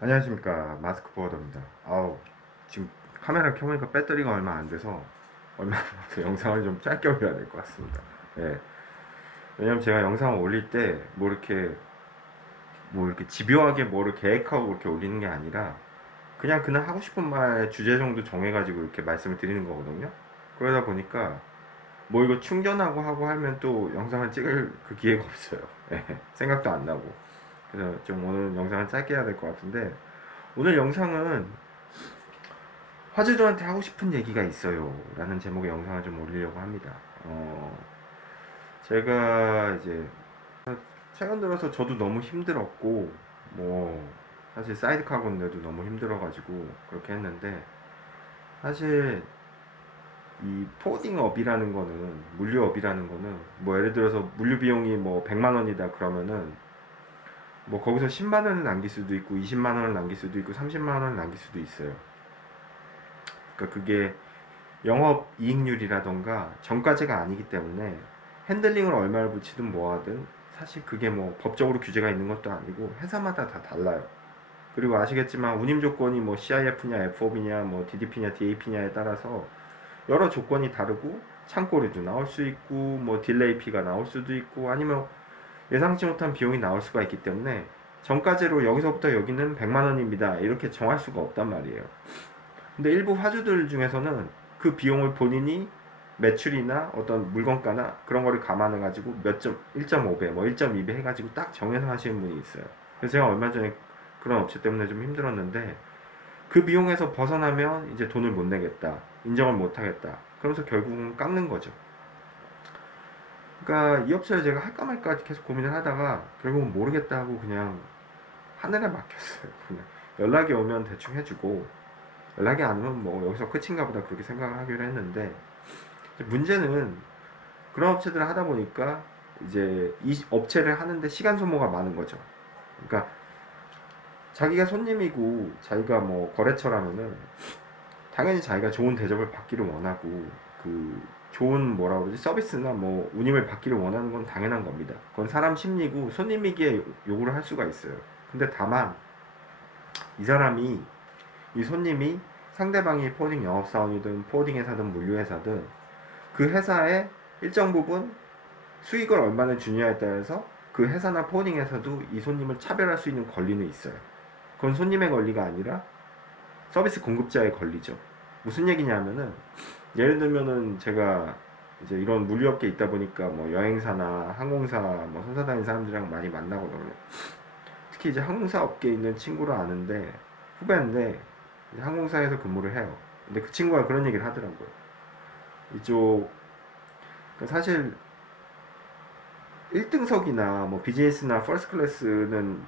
안녕하십니까, 마스크 보어더입니다. 지금 카메라 켜보니까 배터리가 얼마 안 돼서 얼마 남아서 영상을 좀 짧게 올려야 될 것 같습니다. 예. 왜냐면 제가 영상을 올릴 때 뭐 이렇게 집요하게 뭐를 계획하고 이렇게 올리는 게 아니라 그냥 그날 하고 싶은 말 주제 정도 정해가지고 이렇게 말씀을 드리는 거거든요. 그러다 보니까 뭐 이거 충전하고 하고 하면 또 영상을 찍을 그 기회가 없어요. 예. 생각도 안 나고. 그래서 좀 오늘 영상을 짧게 해야 될 것 같은데, 오늘 영상은 화주들한테 하고 싶은 얘기가 있어요 라는 제목의 영상을 좀 올리려고 합니다. 제가 이제 최근 들어서 저도 너무 힘들었고, 뭐 사실 사이드카 건데도 너무 힘들어가지고 그렇게 했는데, 사실 이 포딩업이라는 거는, 물류업이라는 거는, 뭐 예를 들어서 물류 비용이 뭐 100만 원이다 그러면은 뭐 거기서 10만 원을 남길 수도 있고 20만 원을 남길 수도 있고 30만 원을 남길 수도 있어요. 그러니까 그게 영업 이익률이라던가 정가제가 아니기 때문에 핸들링을 얼마를 붙이든 뭐하든 사실 그게 뭐 법적으로 규제가 있는 것도 아니고 회사마다 다 달라요. 그리고 아시겠지만 운임 조건이 뭐 CIF냐 FOB냐 뭐 DDP냐 DAP냐에 따라서 여러 조건이 다르고 창고리도 나올 수 있고 뭐 딜레이 피가 나올 수도 있고 아니면 예상치 못한 비용이 나올 수가 있기 때문에 정가제로 여기서부터 여기는 100만 원입니다 이렇게 정할 수가 없단 말이에요. 근데 일부 화주들 중에서는 그 비용을 본인이 매출이나 어떤 물건가나 그런 거를 감안해 가지고 몇 점, 1.5배, 뭐 1.2배 해가지고 딱 정해서 하시는 분이 있어요. 그래서 제가 얼마 전에 그런 업체 때문에 좀 힘들었는데, 그 비용에서 벗어나면 이제 돈을 못 내겠다, 인정을 못 하겠다, 그러면서 결국은 깎는 거죠. 그러니까 이 업체를 제가 할까 말까 계속 고민을 하다가 결국은 모르겠다 하고 그냥 하늘에 맡겼어요. 그냥 연락이 오면 대충 해주고, 연락이 안 오면 뭐 여기서 끝인가 보다 그렇게 생각을 하기로 했는데, 문제는 그런 업체들을 하다 보니까 이제 이 업체를 하는데 시간 소모가 많은 거죠. 그러니까 자기가 손님이고 자기가 뭐 거래처라면은 당연히 자기가 좋은 대접을 받기를 원하고, 그 좋은 뭐라 그러지, 서비스나 뭐 운임을 받기를 원하는 건 당연한 겁니다. 그건 사람 심리고 손님이기에 요구를 할 수가 있어요. 근데 다만 이 사람이, 이 손님이 상대방이 포딩 영업사원이든 포딩 회사든 물류회사든 그 회사의 일정 부분 수익을 얼마나 주느냐에 따라서 그 회사나 포딩 회사도 이 손님을 차별할 수 있는 권리는 있어요. 그건 손님의 권리가 아니라 서비스 공급자의 권리죠. 무슨 얘기냐면은, 예를 들면은 제가 이제 이런 물류업계에 있다 보니까 뭐 여행사나 항공사 뭐 선사 다니는 사람들이랑 많이 만나거든요. 특히 이제 항공사 업계에 있는 친구를 아는데, 후배인데 항공사에서 근무를 해요. 근데 그 친구가 그런 얘기를 하더라고요. 이쪽 사실 1등석이나 뭐 비즈니스나 퍼스트 클래스는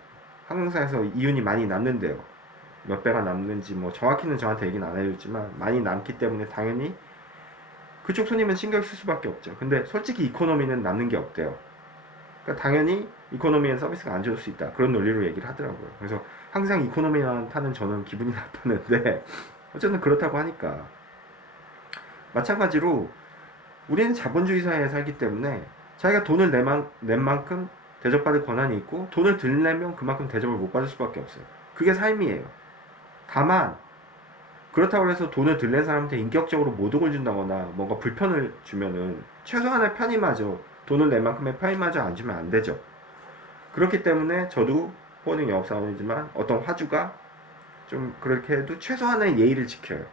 항공사에서 이윤이 많이 남는데요. 몇 배가 남는지 뭐 정확히는 저한테 얘기는 안 해줬지만 많이 남기 때문에 당연히 그쪽 손님은 신경 쓸 수밖에 없죠. 근데 솔직히 이코노미는 남는 게 없대요. 그러니까 당연히 이코노미엔 서비스가 안 좋을 수 있다, 그런 논리로 얘기를 하더라고요. 그래서 항상 이코노미만 타는 저는 기분이 나빴는데 어쨌든 그렇다고 하니까, 마찬가지로 우리는 자본주의 사회에 살기 때문에 자기가 돈을 낸 만큼 대접받을 권한이 있고, 돈을 덜 내면 그만큼 대접을 못 받을 수밖에 없어요. 그게 삶이에요. 다만 그렇다고 해서 돈을 덜 낸 사람한테 인격적으로 모독을 준다거나 뭔가 불편을 주면은 최소한의 편의마저, 돈을 낸 만큼의 편의마저 안 주면 안 되죠. 그렇기 때문에 저도 호ning 영업사원이지만 어떤 화주가 좀 그렇게 해도 최소한의 예의를 지켜요.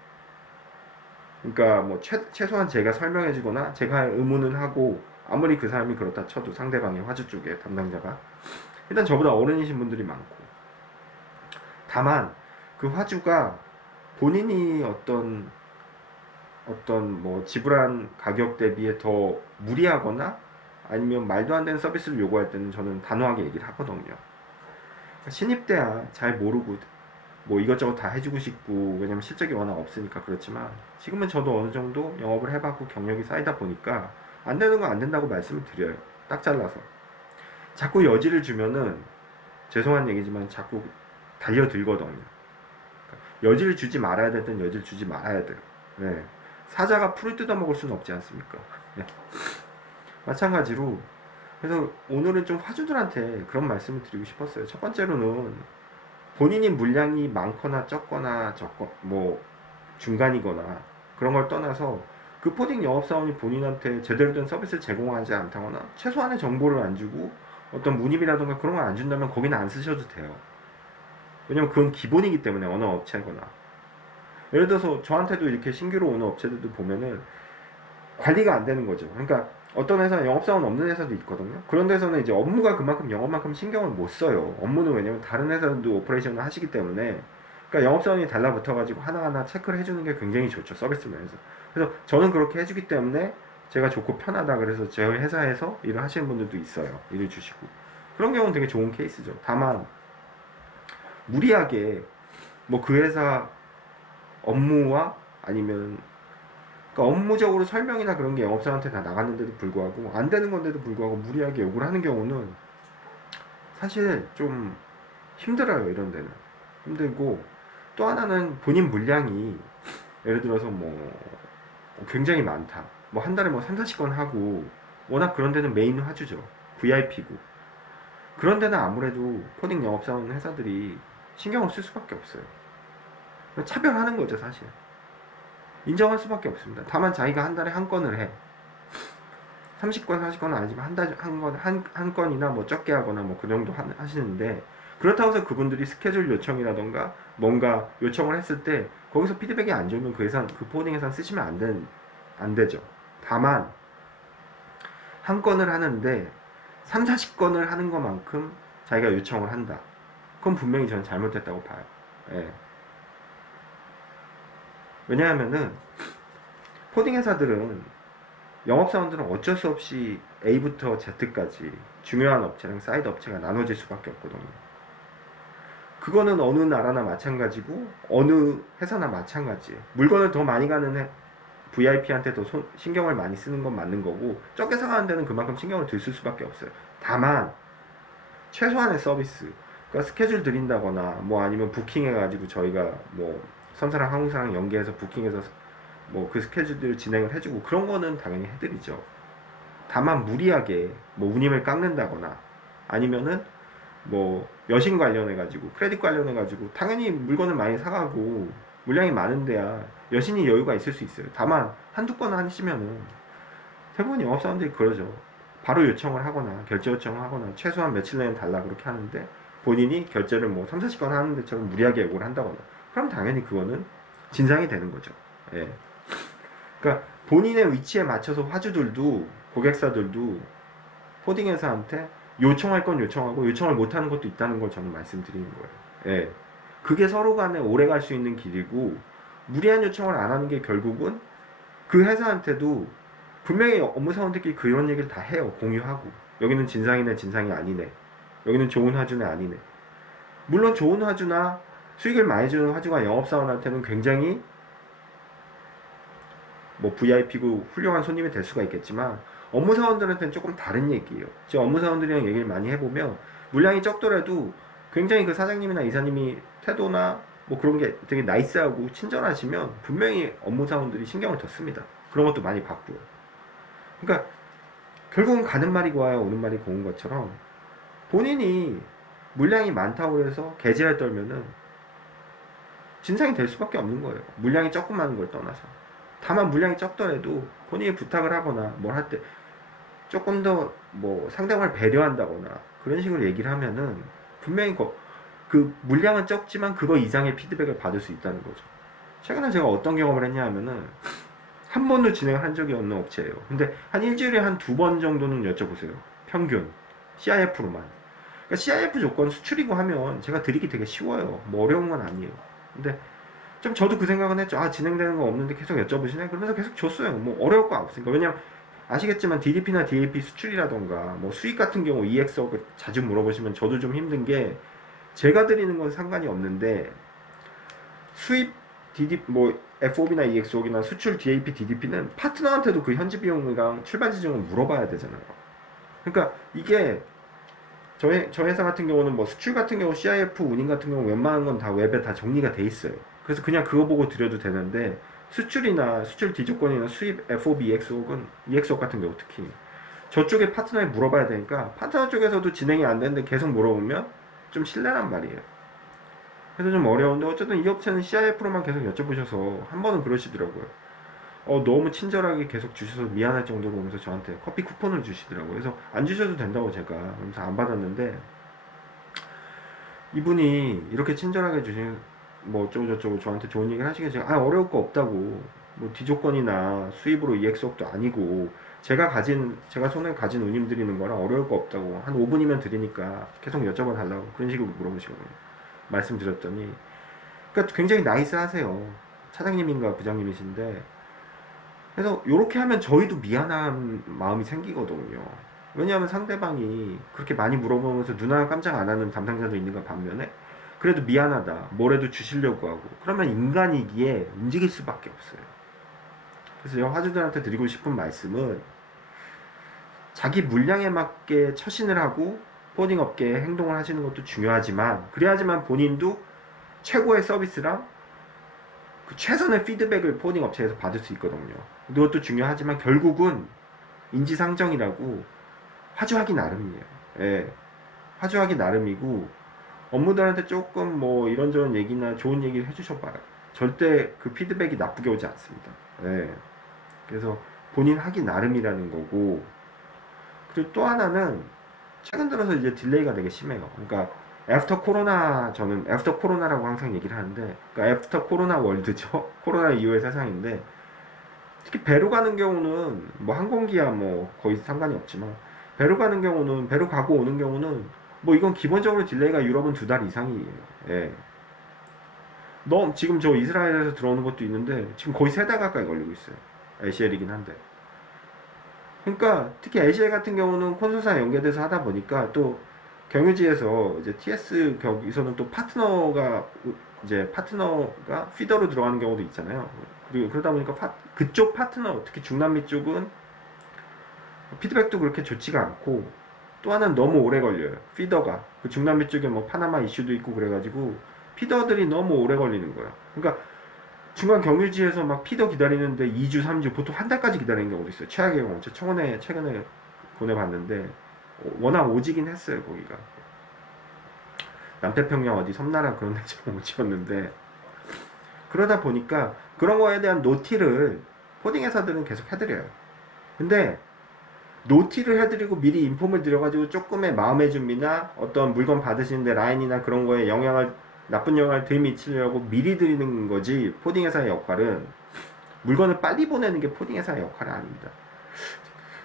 그러니까 뭐 최소한 제가 설명해주거나 제가 의문은 하고, 아무리 그 사람이 그렇다 쳐도 상대방의 화주 쪽에 담당자가 일단 저보다 어른이신 분들이 많고, 다만 그 화주가 본인이 어떤 뭐 지불한 가격 대비에 더 무리하거나 아니면 말도 안 되는 서비스를 요구할 때는 저는 단호하게 얘기를 하거든요. 신입 때야 잘 모르고 뭐 이것저것 다 해주고 싶고, 왜냐면 실적이 워낙 없으니까. 그렇지만 지금은 저도 어느 정도 영업을 해봤고 경력이 쌓이다 보니까 안 되는 건 안 된다고 말씀을 드려요. 딱 잘라서. 자꾸 여지를 주면은 죄송한 얘기지만 자꾸 달려들거든요. 여지를 주지 말아야 될 땐 여지를 주지 말아야 돼요. 네. 사자가 풀을 뜯어먹을 수는 없지 않습니까? 네. 마찬가지로, 그래서 오늘은 좀 화주들한테 그런 말씀을 드리고 싶었어요. 첫 번째로는 본인이 물량이 많거나 적거나 뭐 중간이거나 그런 걸 떠나서 그 포딩 영업사원이 본인한테 제대로 된 서비스를 제공하지 않다거나 최소한의 정보를 안 주고 어떤 문의비라든가 그런 걸 안 준다면 거기는 안 쓰셔도 돼요. 왜냐면 그건 기본이기 때문에, 어느 업체거나. 예를 들어서 저한테도 이렇게 신규로 오는 업체들도 보면은 관리가 안 되는 거죠. 그러니까 어떤 회사는 영업사원 없는 회사도 있거든요. 그런 데서는 이제 업무가 그만큼 영업만큼 신경을 못 써요. 업무는 왜냐면 다른 회사들도 오퍼레이션을 하시기 때문에. 그러니까 영업사원이 달라붙어가지고 하나하나 체크를 해주는 게 굉장히 좋죠. 서비스 면에서. 그래서 저는 그렇게 해주기 때문에 제가 좋고 편하다. 그래서 저희 회사에서 일을 하시는 분들도 있어요. 일을 주시고. 그런 경우는 되게 좋은 케이스죠. 다만 무리하게 뭐 그 회사 업무와 아니면 그러니까 업무적으로 설명이나 그런 게 영업사한테 다 나갔는데도 불구하고 안 되는 건데도 불구하고 무리하게 욕을 하는 경우는 사실 좀 힘들어요. 이런 데는 힘들고, 또 하나는 본인 물량이 예를 들어서 뭐 굉장히 많다, 뭐 한 달에 뭐 3, 40건 하고, 워낙 그런 데는 메인 화주죠. VIP고 그런 데는 아무래도 코딩 영업사원 회사들이 신경을 쓸 수밖에 없어요. 차별하는 거죠 사실. 인정할 수밖에 없습니다. 다만 자기가 한 달에 한 건을 해. 30건, 40건은 아니지만 한 달에 한 건이나 뭐 적게 하거나 뭐 그 정도 하시는데, 그렇다고 해서 그분들이 스케줄 요청이라던가 뭔가 요청을 했을 때 거기서 피드백이 안 좋으면 그 회사, 그 포딩 회사 쓰시면 안 되죠. 다만 한 건을 하는데 3, 40건을 하는 것만큼 자기가 요청을 한다. 그건 분명히 저는 잘못됐다고 봐요. 예. 왜냐하면은 코딩 회사들은, 영업사원들은 어쩔 수 없이 A부터 Z까지 중요한 업체랑 사이드 업체가 나눠질 수밖에 없거든요. 그거는 어느 나라나 마찬가지고 어느 회사나 마찬가지예요. 물건을 더 많이 가는 VIP한테 더 신경을 많이 쓰는 건 맞는 거고, 적게 사가는 데는 그만큼 신경을 들 수밖에 없어요. 다만 최소한의 서비스, 그러니까 스케줄 드린다거나 뭐 아니면 부킹해가지고 저희가 뭐 선사랑 항공사랑 연계해서 부킹해서 뭐 그 스케줄들을 진행을 해주고 그런 거는 당연히 해드리죠. 다만 무리하게 뭐 운임을 깎는다거나 아니면은 뭐 여신 관련해가지고 크레딧 관련해가지고 당연히 물건을 많이 사가고 물량이 많은데야 여신이 여유가 있을 수 있어요. 다만 한두 건 하시면은 대부분 영업사원들이 그러죠. 바로 요청을 하거나 결제 요청을 하거나 최소한 며칠 내에 달라 그렇게 하는데, 본인이 결제를 뭐 3, 40건 하는 데처럼 무리하게 요구를 한다거나 그럼 당연히 그거는 진상이 되는 거죠. 예. 그러니까 본인의 위치에 맞춰서 화주들도, 고객사들도 코딩 회사한테 요청할 건 요청하고 요청을 못하는 것도 있다는 걸 저는 말씀드리는 거예요. 예. 그게 서로 간에 오래 갈 수 있는 길이고, 무리한 요청을 안 하는 게 결국은 그 회사한테도 분명히 업무사원들끼리 그런 얘기를 다 해요. 공유하고. 여기는 진상이네, 진상이 아니네. 여기는 좋은 화주네, 아니네. 물론 좋은 화주나 수익을 많이 주는 화주가 영업사원한테는 굉장히 뭐 VIP고 훌륭한 손님이 될 수가 있겠지만, 업무사원들한테는 조금 다른 얘기예요. 제가 업무사원들이랑 얘기를 많이 해보면 물량이 적더라도 굉장히 그 사장님이나 이사님이 태도나 뭐 그런 게 되게 나이스하고 친절하시면 분명히 업무사원들이 신경을 더 씁니다. 그런 것도 많이 봤고요. 그러니까 결국은 가는 말이 고와야 오는 말이 고운 것처럼, 본인이 물량이 많다고 해서 개지랄 떨면은 진상이 될 수밖에 없는 거예요. 물량이 조금 많은 걸 떠나서. 다만 물량이 적더라도 본인이 부탁을 하거나 뭘 할 때 조금 더 뭐 상대방을 배려한다거나 그런 식으로 얘기를 하면은 분명히 그 물량은 적지만 그거 이상의 피드백을 받을 수 있다는 거죠. 최근에 제가 어떤 경험을 했냐 하면은, 한 번도 진행을 한 적이 없는 업체예요. 근데 한 일주일에 한 2번 정도는 여쭤보세요. 평균. CIF로만. 그러니까 CIF 조건 수출이고 하면 제가 드리기 되게 쉬워요. 뭐 어려운 건 아니에요. 근데 좀 저도 그 생각은 했죠. 아, 진행되는 거 없는데 계속 여쭤보시네? 그러면서 계속 줬어요. 뭐 어려울 거 없으니까. 왜냐면 아시겠지만 DDP나 DAP 수출이라던가 뭐 수익 같은 경우 EXO 자주 물어보시면 저도 좀 힘든 게, 제가 드리는 건 상관이 없는데 수입 뭐 FOB나 EXO나 수출 DAP, DDP는 파트너한테도 그 현지 비용이랑 출발 지점을 물어봐야 되잖아요. 그러니까 이게 저 회사 같은 경우는 뭐 수출 같은 경우 CIF 운임 같은 경우 웬만한 건 다 웹에 다 정리가 돼 있어요. 그래서 그냥 그거 보고 드려도 되는데, 수출이나 수출 D조건이나 수입 FOB, EXO 같은 경우 특히 저쪽에 파트너에 물어봐야 되니까 파트너 쪽에서도 진행이 안 되는데 계속 물어보면 좀 실례란 말이에요. 그래서 좀 어려운데 어쨌든 이 업체는 CIF로만 계속 여쭤보셔서 한 번은 그러시더라고요. 너무 친절하게 계속 주셔서 미안할 정도로 오면서 저한테 커피 쿠폰을 주시더라고요. 그래서 안 주셔도 된다고 제가 그러면서 안 받았는데, 이분이 이렇게 친절하게 주신 뭐 어쩌고저쩌고 저한테 좋은 얘기를 하시길래 제가 어려울 거 없다고, 뭐 뒤조건이나 수입으로 EX업도 아니고 제가 손에 가진 운임 드리는 거랑 어려울 거 없다고, 한 5분이면 드리니까 계속 여쭤봐 달라고 그런 식으로 물어보시거든요. 말씀드렸더니, 그러니까 굉장히 나이스하세요. 차장님인가 부장님이신데, 그래서 이렇게 하면 저희도 미안한 마음이 생기거든요. 왜냐하면 상대방이 그렇게 많이 물어보면서 눈 하나 깜짝 안 하는 담당자도 있는가 반면에, 그래도 미안하다, 뭐래도 주시려고 하고, 그러면 인간이기에 움직일 수밖에 없어요. 그래서 저 화주들한테 드리고 싶은 말씀은, 자기 물량에 맞게 처신을 하고 포딩 업계에 행동을 하시는 것도 중요하지만, 그래야지만 본인도 최고의 서비스랑 그 최선의 피드백을 포딩 업체에서 받을 수 있거든요. 그것도 중요하지만 결국은 인지상정이라고 화주하기 나름이에요. 예. 화주하기 나름이고, 업무들한테 조금 뭐 이런저런 얘기나 좋은 얘기를 해주셔봐요. 절대 그 피드백이 나쁘게 오지 않습니다. 예. 그래서 본인 하기 나름이라는 거고, 그리고 또 하나는 최근 들어서 이제 딜레이가 되게 심해요. 그러니까 애프터 코로나, 저는 애프터 코로나라고 항상 얘기를 하는데, 그러니까 애프터 코로나 월드죠. 코로나 이후의 세상인데, 특히 배로 가는 경우는 뭐 항공기야 뭐 거의 상관이 없지만, 배로 가는 경우는, 배로 가고 오는 경우는 뭐 이건 기본적으로 딜레이가 유럽은 2달 이상이에요. 예. 지금 저 이스라엘에서 들어오는 것도 있는데 지금 거의 3달 가까이 걸리고 있어요. LCL이긴 한데. 그러니까 특히 LCL 같은 경우는 콘솔사에 연계돼서 하다 보니까, 또 경유지에서 이제 TS 격에서는 또 파트너가 피더로 들어가는 경우도 있잖아요. 그리고 그러다 보니까 그쪽 파트너, 특히 중남미 쪽은 피드백도 그렇게 좋지가 않고, 또 하나는 너무 오래 걸려요. 피더가 그 중남미 쪽에 뭐 파나마 이슈도 있고 그래가지고 피더들이 너무 오래 걸리는 거예요. 그러니까 중간 경유지에서 막 피더 기다리는데 2주 3주, 보통 한 달까지 기다리는 경우도 있어요. 최악의 경우 저 청원에 최근에 보내봤는데 워낙 오지긴 했어요. 거기가 남태평양 어디 섬나라 그런 데처럼 오지였는데, 그러다 보니까 그런 거에 대한 노티를 코딩 회사들은 계속 해드려요. 근데 노티를 해드리고 미리 인폼을 드려가지고 조금의 마음의 준비나 어떤 물건 받으시는데 라인이나 그런 거에 나쁜 영향을 덜 미치려고 미리 드리는 거지, 포딩 회사의 역할은 물건을 빨리 보내는 게 포딩 회사의 역할이 아닙니다.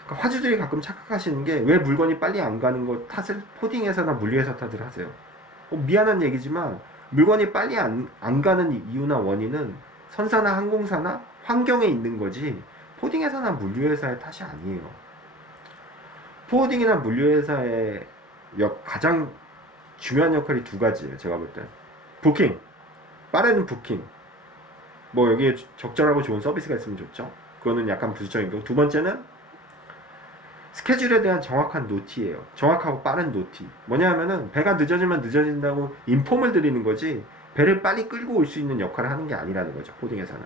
그러니까 화주들이 가끔 착각하시는 게, 왜 물건이 빨리 안 가는 거 탓을 포딩 회사나 물류회사 탓을 하세요. 미안한 얘기지만 물건이 빨리 안 가는 이유나 원인은 선사나 항공사나 환경에 있는 거지 포딩회사나 물류회사의 탓이 아니에요. 포워딩이나 물류회사의 가장 중요한 역할이 2가지예요. 제가 볼 때 부킹, 빠른 부킹, 뭐 여기에 적절하고 좋은 서비스가 있으면 좋죠. 그거는 약간 부수적인 거고, 2번째는 스케줄에 대한 정확한 노티예요. 정확하고 빠른 노티. 뭐냐 하면은 배가 늦어지면 늦어진다고 인폼을 드리는 거지, 배를 빨리 끌고 올 수 있는 역할을 하는 게 아니라는 거죠, 포딩회사는.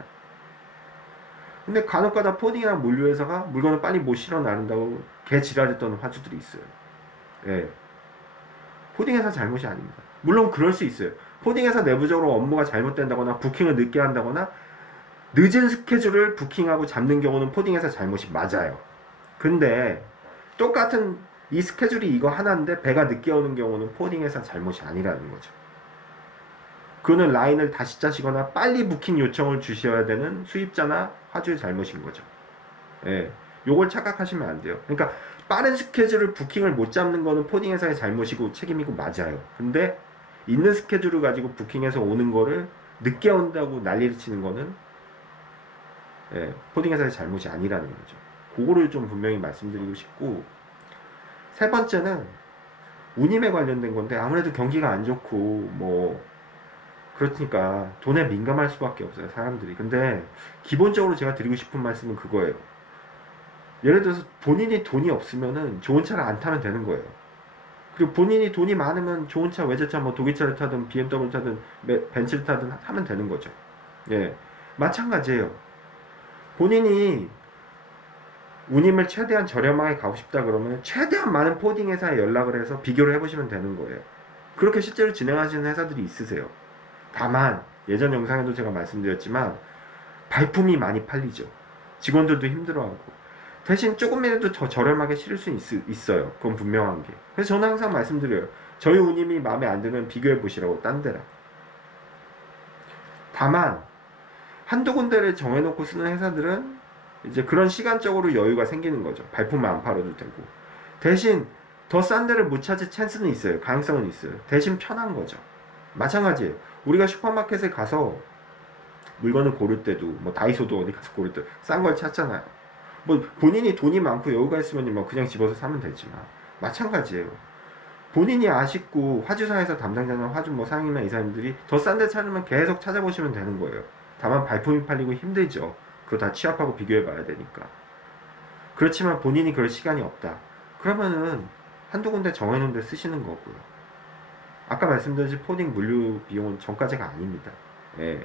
근데 간혹가다 포딩이나 물류회사가 물건을 빨리 못 실어 나른다고 개지랄했던 화주들이 있어요. 예. 포딩회사 잘못이 아닙니다. 물론 그럴 수 있어요. 포딩회사 내부적으로 업무가 잘못된다거나 부킹을 늦게 한다거나 늦은 스케줄을 부킹하고 잡는 경우는 포딩회사 잘못이 맞아요. 근데 똑같은 이 스케줄이 이거 하나인데 배가 늦게 오는 경우는 포딩회사 잘못이 아니라는 거죠. 그거는 라인을 다시 짜시거나 빨리 부킹 요청을 주셔야 되는 수입자나 화주의 잘못인 거죠. 예. 요걸 착각하시면 안 돼요. 그러니까 빠른 스케줄을 부킹을 못 잡는 거는 포딩 회사의 잘못이고 책임이고 맞아요. 근데 있는 스케줄을 가지고 부킹해서 오는 거를 늦게 온다고 난리를 치는 거는, 예, 포딩 회사의 잘못이 아니라는 거죠. 그거를 좀 분명히 말씀드리고 싶고, 3번째는 운임에 관련된 건데, 아무래도 경기가 안 좋고 뭐 그렇으니까 돈에 민감할 수밖에 없어요, 사람들이. 근데 기본적으로 제가 드리고 싶은 말씀은 그거예요. 예를 들어서 본인이 돈이 없으면은 좋은 차를 안 타면 되는 거예요. 그리고 본인이 돈이 많으면 좋은 차, 외제차, 뭐 독일차를 타든 BMW 타든 벤츠를 타든 하면 되는 거죠. 예, 마찬가지예요. 본인이 운임을 최대한 저렴하게 가고 싶다 그러면 최대한 많은 포딩 회사에 연락을 해서 비교를 해보시면 되는 거예요. 그렇게 실제로 진행하시는 회사들이 있으세요. 다만 예전 영상에도 제가 말씀드렸지만 발품이 많이 팔리죠. 직원들도 힘들어하고. 대신 조금이라도 더 저렴하게 실을 수 있어요. 그건 분명한 게. 그래서 저는 항상 말씀드려요. 저희 운임이 마음에 안 들면 비교해 보시라고, 딴 데랑. 다만 한두 군데를 정해놓고 쓰는 회사들은 이제 그런 시간적으로 여유가 생기는 거죠. 발품만 안 팔아도 되고. 대신 더 싼 데를 못 찾을 찬스는 있어요. 가능성은 있어요. 대신 편한 거죠. 마찬가지예요. 우리가 슈퍼마켓에 가서 물건을 고를 때도, 뭐 다이소도 어디 가서 고를 때 싼 걸 찾잖아요. 뭐 본인이 돈이 많고 여유가 있으면 뭐 그냥 집어서 사면 되지만 마찬가지예요. 본인이 아쉽고 화주사에서 담당자나 화주 뭐 상임이나 이사님들이 더 싼 데 찾으면 계속 찾아보시면 되는 거예요. 다만 발품이 팔리고 힘들죠. 그거 다 취합하고 비교해 봐야 되니까. 그렇지만 본인이 그럴 시간이 없다. 그러면은 한두 군데 정해놓은 데 쓰시는 거고요. 아까 말씀드린 포딩 물류 비용은 정가제가 아닙니다. 예.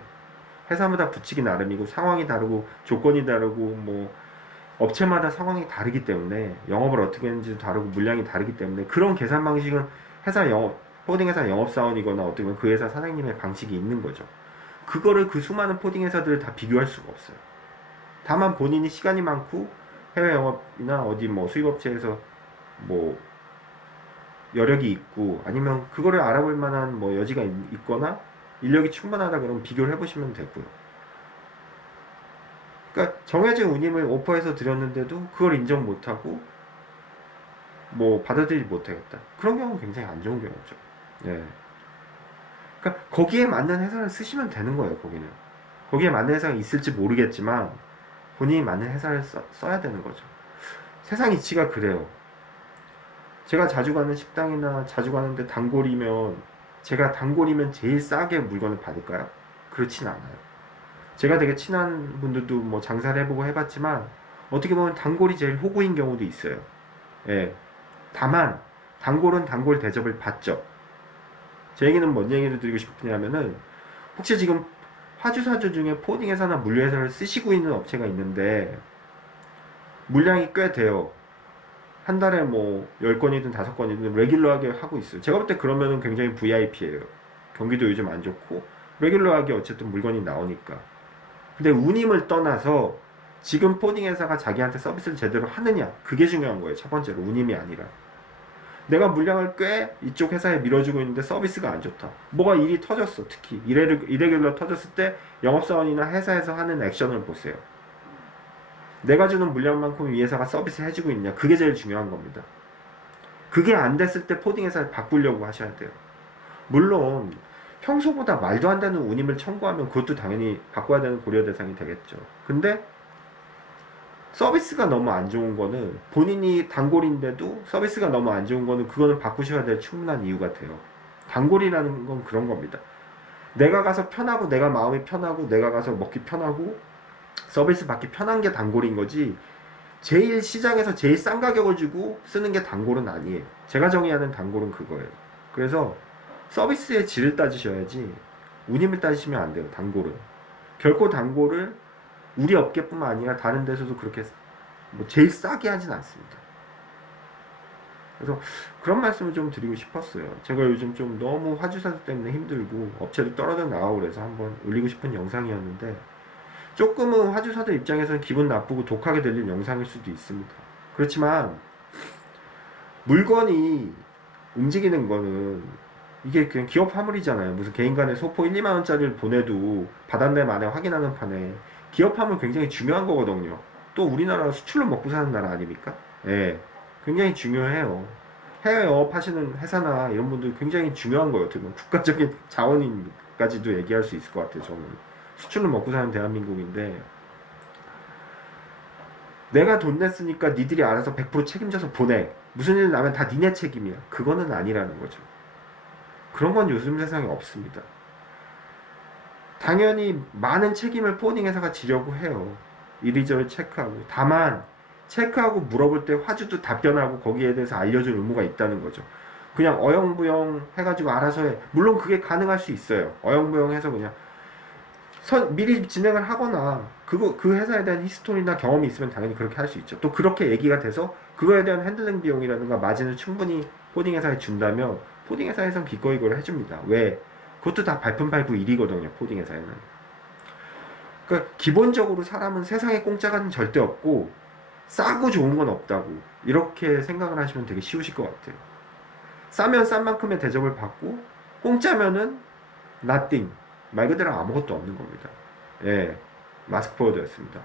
회사마다 붙이기 나름이고 상황이 다르고 조건이 다르고 뭐 업체마다 상황이 다르기 때문에 영업을 어떻게 했는지도 다르고 물량이 다르기 때문에 그런 계산 방식은 회사 포딩 회사 영업사원이거나 어떻게 보면 그 회사 사장님의 방식이 있는 거죠. 그거를 그 수많은 포딩 회사들을 다 비교할 수가 없어요. 다만 본인이 시간이 많고 해외 영업이나 어디 뭐 수입업체에서 뭐 여력이 있고 아니면 그거를 알아볼 만한 뭐 여지가 있거나 인력이 충분하다 그러면 비교를 해보시면 되고요. 그러니까 정해진 운임을 오퍼해서 드렸는데도 그걸 인정 못하고 뭐 받아들이지 못하겠다. 그런 경우는 굉장히 안 좋은 경우죠. 예. 그러니까 거기에 맞는 회사를 쓰시면 되는 거예요. 거기에 맞는 회사가 있을지 모르겠지만 본인이 맞는 회사를 써야 되는 거죠. 세상 이치가 그래요. 제가 자주 가는 식당이나 자주 가는데 제가 단골이면 제일 싸게 물건을 받을까요? 그렇진 않아요. 제가 되게 친한 분들도 뭐 장사를 해보고 해봤지만 어떻게 보면 단골이 제일 호구인 경우도 있어요. 예. 다만 단골은 단골 대접을 받죠. 제 얘기는 뭔 얘기를 드리고 싶으냐면은 혹시 지금 화주사주 중에 포딩 회사나 물류 회사를 쓰시고 있는 업체가 있는데 물량이 꽤 돼요. 한 달에 뭐 10건이든 5건이든 레귤러하게 하고 있어요. 제가 볼 때 그러면은 굉장히 VIP예요. 경기도 요즘 안 좋고 레귤러하게 어쨌든 물건이 나오니까. 근데 운임을 떠나서 지금 포딩 회사가 자기한테 서비스를 제대로 하느냐, 그게 중요한 거예요. 첫 번째로 운임이 아니라. 내가 물량을 꽤 이쪽 회사에 밀어주고 있는데 서비스가 안 좋다. 뭐가 일이 터졌어. 특히 이레귤러 터졌을 때 영업사원이나 회사에서 하는 액션을 보세요. 내가 주는 물량만큼 이 회사가 서비스 해주고 있냐, 그게 제일 중요한 겁니다. 그게 안 됐을 때 포딩 회사를 바꾸려고 하셔야 돼요. 물론 평소보다 말도 안 되는 운임을 청구하면 그것도 당연히 바꿔야 되는 고려 대상이 되겠죠. 근데 서비스가 너무 안 좋은 거는, 본인이 단골인데도 서비스가 너무 안 좋은 거는 그거는 바꾸셔야 될 충분한 이유가 돼요. 단골이라는 건 그런 겁니다. 내가 가서 편하고 내가 마음이 편하고 내가 가서 먹기 편하고 서비스 받기 편한 게 단골인 거지, 제일 시장에서 제일 싼 가격을 주고 쓰는 게 단골은 아니에요. 제가 정의하는 단골은 그거예요. 그래서 서비스의 질을 따지셔야지 운임을 따지시면 안 돼요. 단골은 결코 단골을 우리 업계뿐만 아니라 다른 데서도 그렇게 뭐 제일 싸게 하진 않습니다. 그래서 그런 말씀을 좀 드리고 싶었어요. 제가 요즘 좀 너무 화주사들 때문에 힘들고 업체도 떨어져 나가고 그래서 한번 올리고 싶은 영상이었는데, 조금은 화주사들 입장에서는 기분 나쁘고 독하게 들린 영상일 수도 있습니다. 그렇지만 물건이 움직이는 거는 이게 그냥 기업 화물이잖아요. 무슨 개인 간에 소포 1, 2만원짜리를 보내도 받았네 만에 확인하는 판에 기업 화물 굉장히 중요한 거거든요. 또 우리나라 수출로 먹고 사는 나라 아닙니까? 예, 굉장히 중요해요. 해외 영업하시는 회사나 이런 분들 굉장히 중요한 거예요. 어떻게 보면 국가적인 자원인까지도 얘기할 수 있을 것 같아요. 저는 수출로 먹고 사는 대한민국인데, 내가 돈 냈으니까 니들이 알아서 100% 책임져서 보내, 무슨 일 나면 다 니네 책임이야, 그거는 아니라는 거죠. 그런 건 요즘 세상에 없습니다. 당연히 많은 책임을 포딩 회사가 지려고 해요. 이리저리 체크하고. 다만 체크하고 물어볼 때 화주도 답변하고 거기에 대해서 알려줄 의무가 있다는 거죠. 그냥 어영부영 해가지고 알아서 해, 물론 그게 가능할 수 있어요. 어영부영 해서 그냥 미리 진행을 하거나 그 회사에 대한 히스토리나 경험이 있으면 당연히 그렇게 할 수 있죠. 또 그렇게 얘기가 돼서 그거에 대한 핸들링 비용이라든가 마진을 충분히 포딩 회사에 준다면 포딩 회사에선 기꺼이 그걸 해줍니다. 왜? 그것도 다 발품발구 일이거든요, 코딩 회사에는. 그러니까 기본적으로 사람은 세상에 공짜가 절대 없고 싸고 좋은 건 없다고 이렇게 생각을 하시면 되게 쉬우실 것 같아요. 싸면 싼 만큼의 대접을 받고 공짜면은 nothing, 말 그대로 아무것도 없는 겁니다. 예, 마스크포워드였습니다.